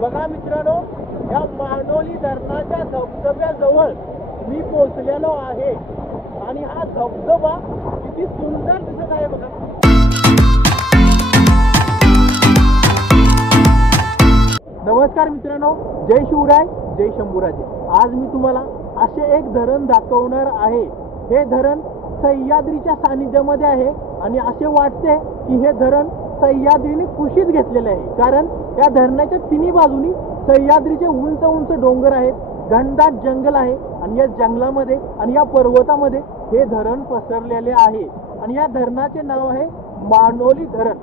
बघा मित्रांनो या मानोली धरणाच्या धबधब्याजवळ मी पोहोचलेलो आहे. आणि हा धबधबा किती सुंदर दिसत आहे बघा. नमस्कार मित्रांनो जय शिवराय जय शंभूराजे. आज मी तुम्हाला असे एक धरण दाखवणार आहे. हे धरण सह्याद्रीच्या सानिध्यामध्ये आहे आणि असे वाटते की हे धरण सह्याद्रीने कुशीत घेतलेले आहे. कारण या धरणाच्या तिन्ही बाजूनी सह्याद्रीचे उंच उंच डोंगर आहेत घनदाट जंगल आहे आणि या जंगलामध्ये आणि या पर्वतामध्ये हे धरण पसरलेले आहे. आणि या धरणाचे नाव आहे मानोली धरण.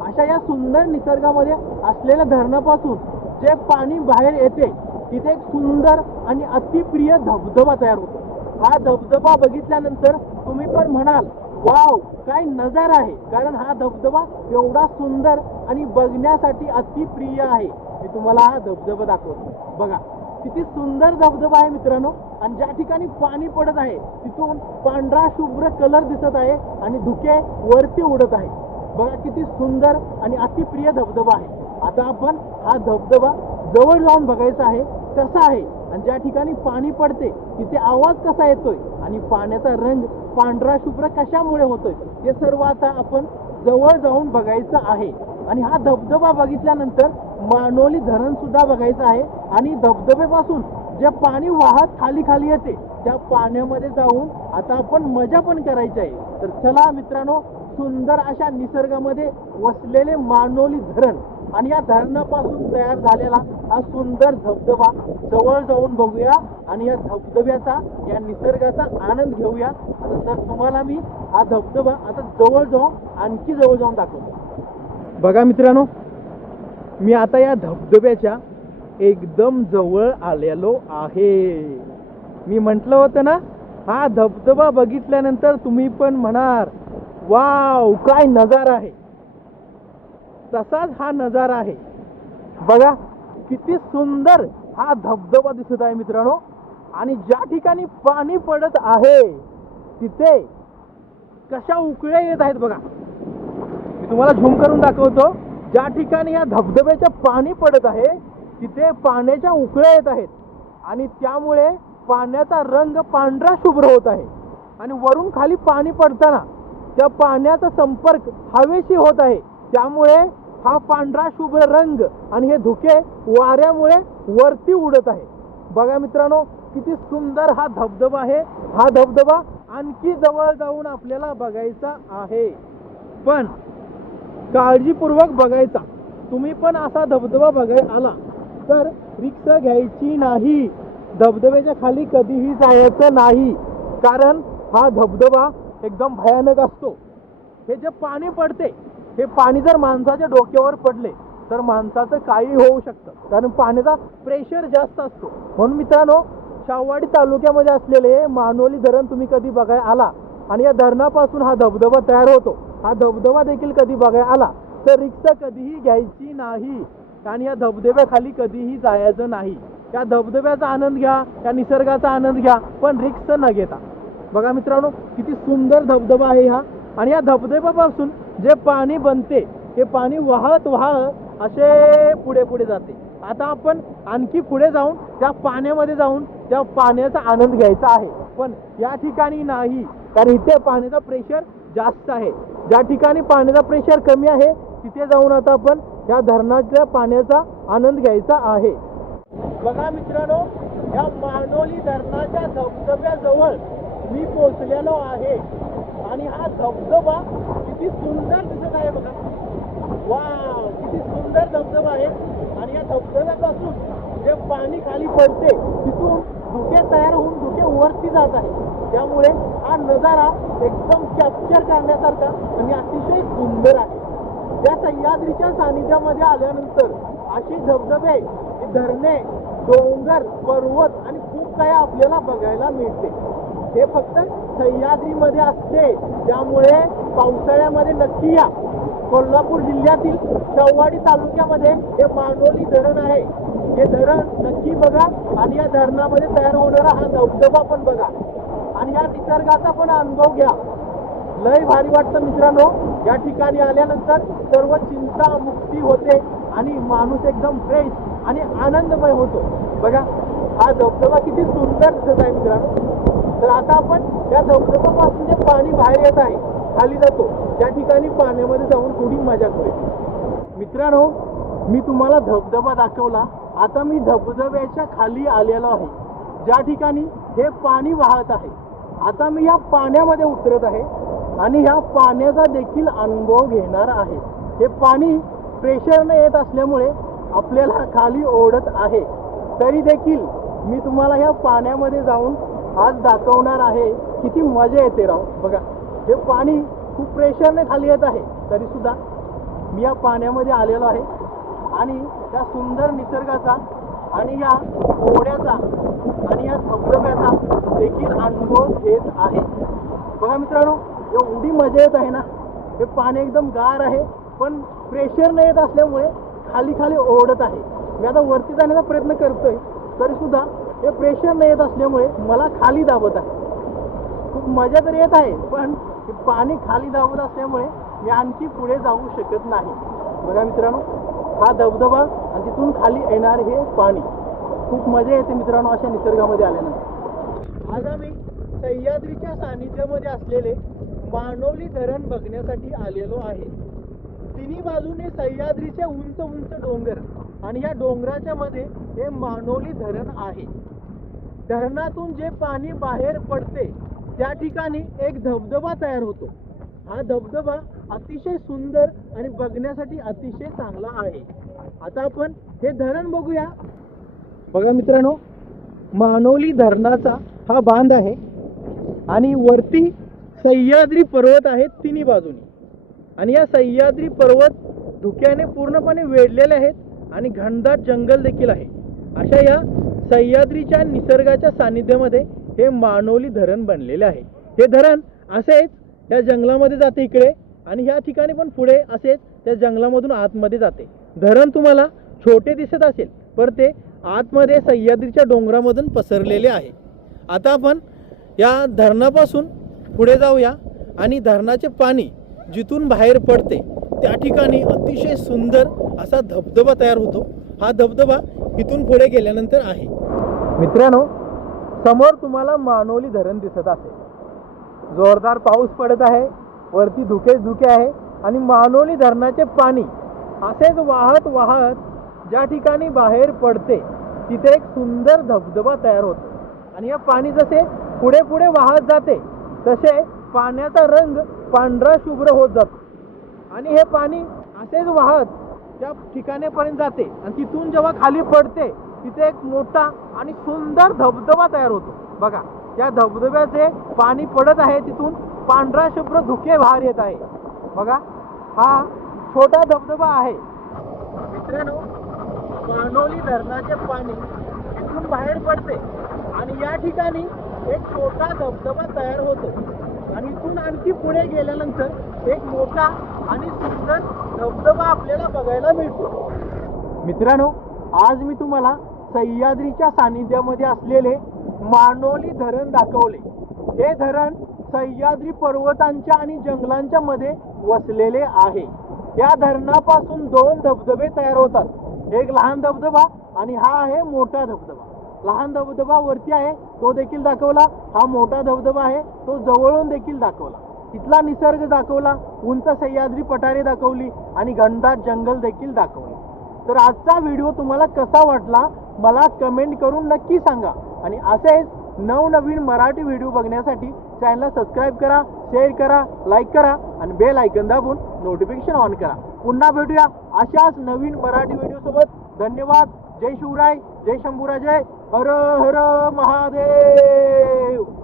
अशा या सुंदर निसर्गामध्ये असलेल्या धरणापासून जे पाणी बाहेर येते तिथे एक सुंदर आणि अतिप्रिय धबधबा तयार होतो. हा धबधबा बघितल्यानंतर तुम्ही पण म्हणाल वाव काय नजारा आहे. कारण हा धबधबा एवढा सुंदर आणि बघण्यासाठी अतिप्रिय आहे. मी तुम्हाला हा धबधबा दाखवतो. बघा किती सुंदर धबधबा आहे मित्रांनो. आणि ज्या ठिकाणी पाणी पडत आहे तिथून पांढरा शुभ्र कलर दिसत आहे आणि धुके वरती उडत आहे. बघा किती सुंदर आणि अतिप्रिय धबधबा आहे. आता आपण हा धबधबा जवळ जाऊन बघायचा आहे कसा आहे? आणि ज्या ठिकाणी पाणी पडते तिथे आवाज कसा येतोय? आणि पाण्याचा रंग पांढरा शुभ्र कशामुळे होतोय? हे सर्व आता आपण जवळ जाऊन बघायचं आहे. आणि हा धबधबा बघितल्यानंतर मानोली धरण सुद्धा बघायचं आहे. आणि धबधबेपासून जे पाणी वाहत खाली खाली येते त्या पाण्यामध्ये जाऊन आता आपण मजा पण करायची आहे. तर चला मित्रांनो सुंदर अशा निसर्गामध्ये वसलेले मानोली धरण. आणि या धरणापासून तयार झालेला हा सुंदर धबधबा जवळ जाऊन बघूया आणि या धबधब्याचा या निसर्गाचा आनंद घेऊया. आता तर तुम्हाला मी हा धबधबा आता जवळ जाऊन आणखी जवळ जाऊन दाखवतो. बघा मित्रांनो मी आता या धबधब्याच्या एकदम जवळ आलेलो आहे. मी म्हटलं होतं ना हा धबधबा बघितल्यानंतर तुम्ही पण म्हणाल वाव काय नजारा आहे. तसाच हा नजारा आहे. बघा किती सुंदर हा धबधबा दिसत आहे मित्रांनो. आणि ज्या ठिकाणी पाणी पडत आहे तिथे कशा उकळ्या येत आहेत बघा. मी तुम्हाला झूम करून दाखवतो. ज्या ठिकाणी या धबधब्याच्या पाणी पडत आहे तिथे पाण्याच्या उकळ्या येत आहेत. आणि त्यामुळे पाण्याचा रंग पांढरा शुभ्र होत आहे. आणि वरून खाली पाणी पडताना त्या पाण्याचा संपर्क हवेशी होत आहे. त्यामुळे हा पांढरा शुभ्र रंग आणि हे धुके वाऱ्यामुळे वरती उडत आहे. बघा मित्रांनो किती सुंदर हा धबधबा आहे. हा धबधबा आणखी जवळ जाऊन आपल्याला बघायचा आहे. पण काळजीपूर्वक बघायचा. तुम्ही पण असा धबधबा बघाय आला तर रिक्षा घ्यायची नाही. धबधब्याच्या खाली कधीही जायचं नाही. कारण हा धबधबा एकदम भयानक असतो. हे जे पाणी पडते हे पाणी जर माणसाच्या डोक्यावर पडले तर माणसाचं काही होऊ शकतं. कारण पाण्याचा प्रेशर जास्त असतो. म्हणून मित्रांनो शाहवाडी तालुक्यामध्ये असलेले मानोली धरण तुम्ही कधी बघाय आला? आणि या धरणापासून हा धबधबा तयार होतो. हा धबधबा देखील कधी बघाय आला? तर रिक्षा कधीही घ्यायची नाही. आणि या धबधब्याखाली कधीही जायचं नाही. या धबधब्याचा आनंद घ्या या निसर्गाचा आनंद घ्या पण रिक्स न घेता. बघा मित्रांनो किती सुंदर धबधबा आहे हा. आणि या धबधब्यापासून जे पाणी बनते हे पाणी वाहत वाहत असे पुढे पुढे जाते. आता आपण आणखी पुढे जाऊन त्या पाण्यामध्ये जाऊन त्या पाण्याचा आनंद घ्यायचा आहे. पण या ठिकाणी नाही कारण इथे पाण्याचा प्रेशर जास्त आहे. ज्या ठिकाणी पाण्याचा प्रेशर कमी आहे तिथे जाऊन आता आपण या धरणाच्या पाण्याचा आनंद घ्यायचा आहे. बघा मित्रांनो या मानोली धरणाच्या धबधब्याजवळ मी पोहोचलेलो आहे. आणि हा धबधबा किती सुंदर दिसत आहे बघा. वा किती सुंदर धबधबा आहे. आणि या धबधब्यापासून जे पाणी खाली पडते तिथून धुके तयार होऊन धुके वरती जात आहे. त्यामुळे हा नजारा एकदम कॅप्चर करण्यासारखा आणि अतिशय सुंदर आहे. या सह्याद्रीच्या सानिध्यामध्ये आल्यानंतर अशी धबधबे धरणे डोंगर पर्वत आणि खूप काही आपल्याला बघायला मिळते. हे फक्त सह्याद्रीमध्ये असते. त्यामुळे पावसाळ्यामध्ये नक्की या. कोल्हापूर जिल्ह्यातील शेववाडी तालुक्यामध्ये हे मानोली धरण आहे. हे धरण नक्की बघा आणि या धरणामध्ये तयार होणारा हा धबधबा पण बघा. आणि या निसर्गाचा पण अनुभव घ्या. लय भारी वाटतं मित्रांनो. या ठिकाणी आल्यानंतर सर्व चिंता मुक्ती होते आणि माणूस एकदम फ्रेश आणि आनंदमय होतो. बघा हा धबधबा किती सुंदर दिसत आहे मित्रांनो. तर आता आपण या धबधब्यापासून जे पाणी बाहेर येत आहे खाली जातो. त्या ठिकाणी पाण्यामध्ये जाऊन थोडी मजा करूया. मित्रांनो मी तुम्हाला धबधबा दाखवला. आता मी धबधब्याच्या खाली आलेलो आहे. ज्या ठिकाणी हे पाणी वाहत आहे. आता मी या पाण्यामध्ये उतरत आहे आणि ह्या पाण्याचा देखील अनुभव घेणार आहे. हे पाणी प्रेशरने येत असल्यामुळे आपल्याला खाली ओढत आहे. तरी देखील मी तुम्हाला ह्या पाण्यामध्ये जाऊन आज दाखवणार आहे किती मजा येते राव. बघा हे पाणी खूप प्रेशरने खाली येत आहे. तरी सुद्धा मी या पाण्यामध्ये आलेलो आहे. आणि त्या सुंदर निसर्गाचा आणि या पोहण्याचा आणि या धबधब्याचा देखील अनुभव घेत आहे. बघा मित्रांनो एवढी मजा येत आहे ना. हे पाणी एकदम गार आहे पण प्रेशर न येत असल्यामुळे खाली खाली ओढत आहे. मी आता वरती जाण्याचा प्रयत्न करतोय तरी सुद्धा हे प्रेशर न येत असल्यामुळे मला खाली दाबत आहे. खूप मजा तर येत आहे पण पाणी खाली दाबत असल्यामुळे मी आणखी पुढे जाऊ शकत नाही. बघा मित्रांनो हा धबधबा आणि तिथून खाली येणार हे पाणी. खूप मजा येते मित्रांनो अशा निसर्गामध्ये आल्यानंतर. आज आम्ही सह्याद्रीच्या सानिध्यामध्ये असलेले मानवली धरण बघण्यासाठी आलेलो आहे. तिन्ही बाजूने सह्याद्रीचे उंच उंच डोंगर आणि या डोंगराच्या मध्ये हे मानवली धरण आहे. धरणातून जे पाणी बाहेर पडते त्या ठिकाणी एक धबधबा तयार होतो. हा धबधबा अतिशय सुंदर आणि बघण्यासाठी अतिशय चांगला आहे. आता आपण हे धरण बघूया. बघा मित्रांनो मानवली धरणाचा हा बांध आहे आणि वरती सह्याद्री पर्वत आहेत तिन्ही बाजूनी. आणि या सह्याद्री पर्वत धुक्याने पूर्णपणे वेढलेले आहेत आणि घनदाट जंगल देखील आहे. अशा या सह्याद्रीच्या निसर्गाच्या सानिध्यामध्ये हे मानवली धरण बनलेले आहे. हे धरण असेच या जंगलामध्ये जाते इकडे आणि ह्या ठिकाणी पण पुढे असेच त्या जंगलामधून आतमध्ये जाते. धरण तुम्हाला छोटे दिसत असेल पण ते आतमध्ये सह्याद्रीच्या डोंगरामधून पसरलेले आहे. आता आपण या धरणापासून पुढे जाऊया आणि धरणाचे पाणी जिथून बाहेर पडते त्या ठिकाणी अतिशय सुंदर असा धबधबा तयार होतो. हा धबधबा इथून पुढे गेल्यानंतर आहे. मित्रांनो समोर तुम्हाला मानोली धरण दिसत असेल. जोरदार पाऊस पडत आहे वरती धुके धुके आहे आणि मानोली धरणाचे पाणी असेच वाहत वाहत ज्या ठिकाणी बाहेर पडते तिथे एक सुंदर धबधबा तयार होतो. आणि या पाणी जसे पुढे पुढे वाहत जाते तसे पाण्याचा रंग पांढरा शुभ्र होत जातो. आणि हे पाणी असेच वाहत त्या ठिकाणीपर्यंत जाते आणि तिथून जेव्हा खाली पडते तिथे एक मोठा आणि सुंदर धबधबा तयार होतो. बघा त्या धबधब्याचे पाणी पडत आहे तिथून पांढरा शुभ्र धुके बाहेर येत आहे. बघा हा छोटा धबधबा आहे. मित्रांनो पाणोली धरणाचे पाणी इथून बाहेर पडते आणि या ठिकाणी एक छोटा धबधबा तयार होतो. आणि इथून आणखी पुढे गेल्यानंतर एक मोठा आणि सुंदर धबधबा आपल्याला बघायला मिळतो. मित्रांनो आज मी तुम्हाला सह्याद्रीच्या सानिध्यामध्ये असलेले मानोली धरण दाखवले. हे धरण सह्याद्री पर्वतांच्या आणि जंगलांच्या मध्ये वसलेले आहे. या धरणापासून दोन धबधबे तयार होतात. एक लहान धबधबा आणि हा आहे मोठा धबधबा. लहान धबधबा वरती आहे तो देखील दाखवला. हा मोठा धबधबा आहे तो जवळून देखील दाखवला. तिथला निसर्ग दाखवला उंच सह्याद्री पठारे दाखवली आणि घनदाट जंगल देखील दाखवले. तर आजचा व्हिडिओ तुम्हाला कसा वाटला मला कमेंट करून नक्की सांगा. आणि असेच नवनवीन मराठी व्हिडिओ बघण्यासाठी चॅनलला सबस्क्राईब करा शेअर करा लाईक करा आणि बेल आयकन दाबून नोटिफिकेशन ऑन करा. पुन्हा भेटूया अशाच नवीन मराठी व्हिडिओसोबत. धन्यवाद. जय शिवराय. जय शंभूराजय हर हर महादेव।